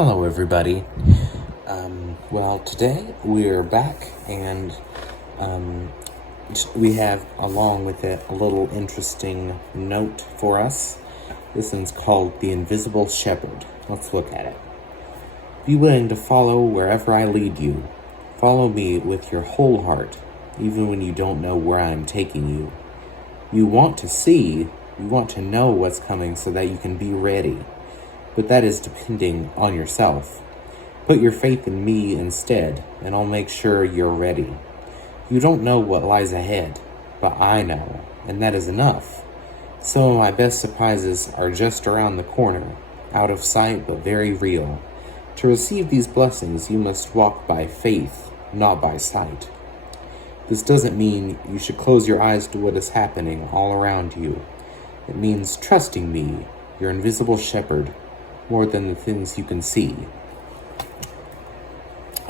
Hello, everybody. Well, today we're back, and we have, along with it, a little interesting note for us. This one's called The Invisible Shepherd. Let's look at it. Be willing to follow wherever I lead you. Follow me with your whole heart, even when you don't know where I am taking you. You want to see, you want to know what's coming so that you can be ready. But that is depending on yourself. Put your faith in me instead, and I'll make sure you're ready. You don't know what lies ahead, but I know, and that is enough. Some of my best surprises are just around the corner, out of sight but very real. To receive these blessings, you must walk by faith, not by sight. This doesn't mean you should close your eyes to what is happening all around you. It means trusting me, your invisible shepherd, more than the things you can see.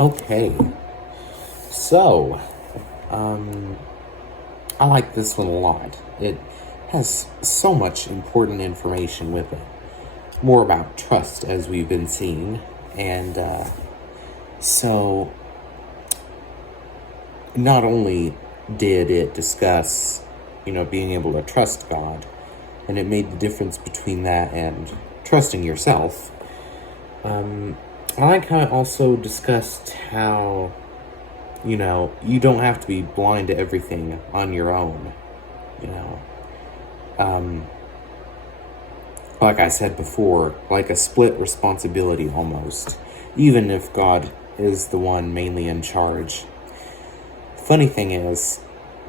Okay, so, I like this one a lot. It has so much important information with it. More about trust, as we've been seeing. And, so, not only did it discuss, being able to trust God, and it made the difference between that and trusting yourself. I like how it also discussed how, you don't have to be blind to everything on your own, Like I said before, like a split responsibility almost, even if God is the one mainly in charge. Funny thing is,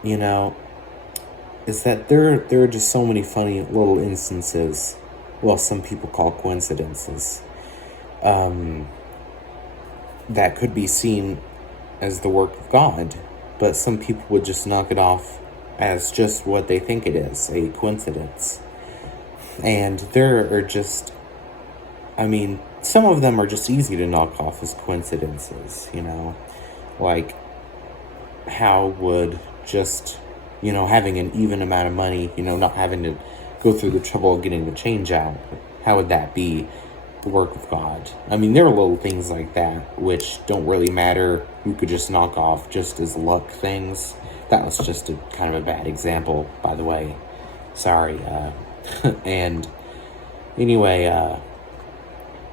is that there are just so many funny little instances, well, some people call coincidences, that could be seen as the work of God, but some people would just knock it off as just what they think it is, a coincidence. And there are just, some of them are just easy to knock off as coincidences, like how would just, having an even amount of money, not having to go through the trouble of getting the change out, how would that be the work of God? There are little things like that which don't really matter. You could just knock off just as luck things. That was just a kind of a bad example, by the way. Sorry. And anyway,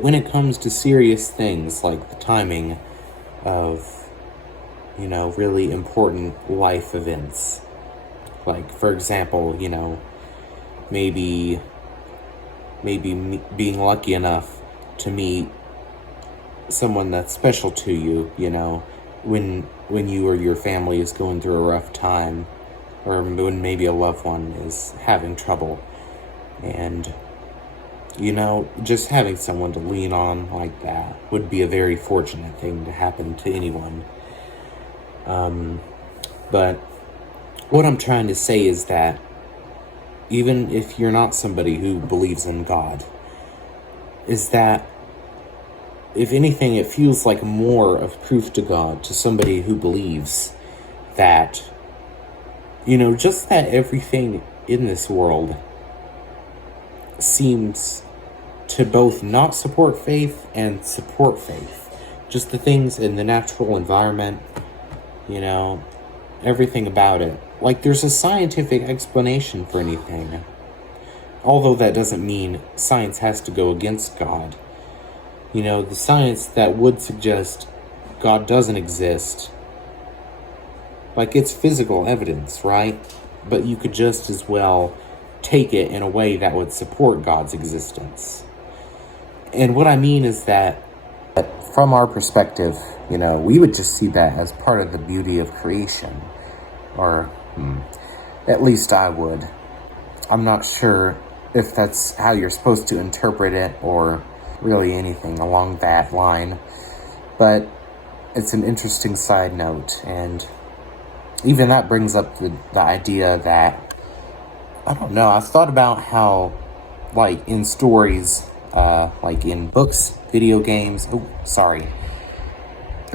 when it comes to serious things like the timing of, really important life events, like, for example, maybe being lucky enough to meet someone that's special to you, when you or your family is going through a rough time, or when maybe a loved one is having trouble. And, just having someone to lean on like that would be a very fortunate thing to happen to anyone. But what I'm trying to say is that even if you're not somebody who believes in God, is that, if anything, it feels like more of proof to God, to somebody who believes that, just that everything in this world seems to both not support faith and support faith. Just the things in the natural environment, everything about it. Like, there's a scientific explanation for anything. Although that doesn't mean science has to go against God. The science that would suggest God doesn't exist, like, it's physical evidence, right? But you could just as well take it in a way that would support God's existence. And what I mean is that from our perspective, we would just see that as part of the beauty of creation. Or, at least I would. I'm not sure if that's how you're supposed to interpret it, or really anything along that line. But it's an interesting side note, and even that brings up the idea that, I don't know, I've thought about how, like, in stories, like in books, video games,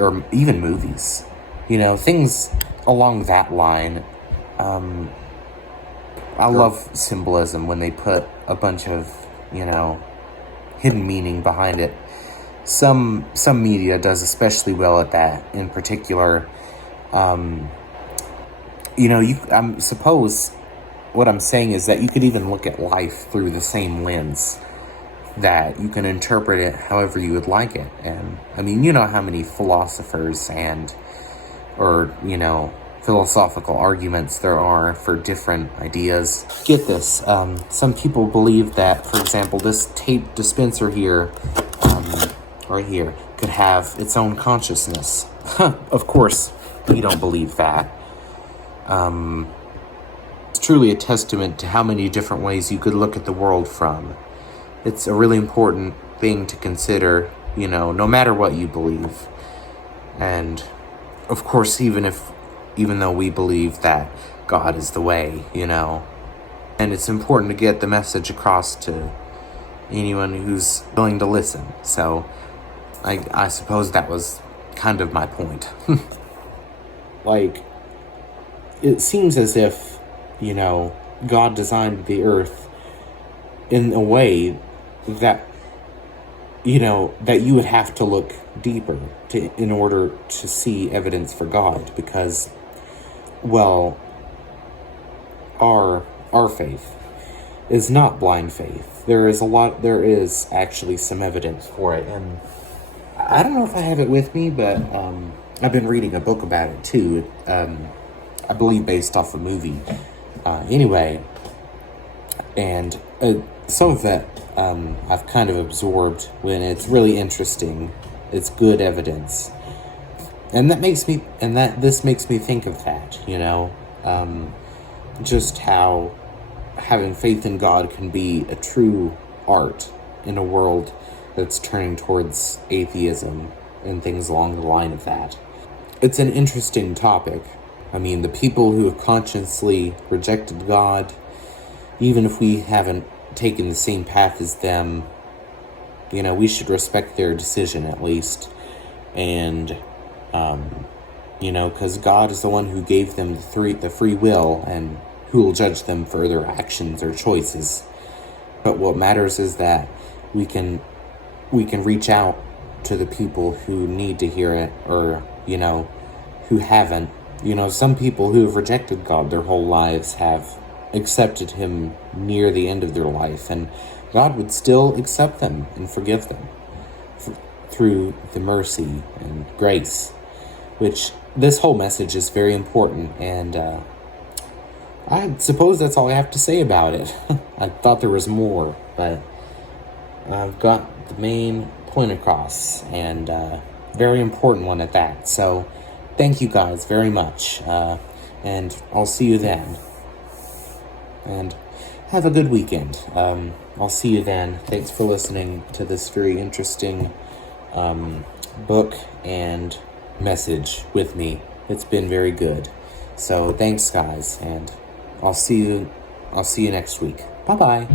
or even movies, things along that line. I love symbolism when they put a bunch of, hidden meaning behind it. some media does especially well at that. In particular, I suppose what I'm saying is that you could even look at life through the same lens, that you can interpret it however you would like it. And I mean, you know how many philosophers or philosophical arguments there are for different ideas. Get this, some people believe that, for example, this tape dispenser here, right here, could have its own consciousness. Of course, we don't believe that. It's truly a testament to how many different ways you could look at the world from. It's a really important thing to consider, no matter what you believe. And of course, even though we believe that God is the way, and it's important to get the message across to anyone who's willing to listen. So I suppose that was kind of my point. Like, it seems as if, God designed the earth in a way that, that you would have to look deeper in order to see evidence for God, because, well, our faith is not blind faith. There is actually some evidence for it, and I don't know if I have it with me, but I've been reading a book about it too. I believe based off a movie. Anyway, and some of that I've kind of absorbed when it's really interesting. It's good evidence, and this makes me think of that. Just how having faith in God can be a true art in a world that's turning towards atheism and things along the line of that. It's an interesting topic. I mean, the people who have consciously rejected God, even if we haven't taken the same path as them, we should respect their decision at least. And, because God is the one who gave them the free will, and who will judge them for their actions or choices. But what matters is that we can reach out to the people who need to hear it, or, who haven't. Some people who have rejected God their whole lives have accepted him near the end of their life, and God would still accept them and forgive them through the mercy and grace, which this whole message is very important. And I suppose that's all I have to say about it. I thought there was more, but I've got the main point across, and very important one at that. So thank you guys very much, and I'll see you then. And have a good weekend. I'll see you then. Thanks for listening to this very interesting book and message with me. It's been very good. So thanks, guys, and I'll see you next week. Bye-bye.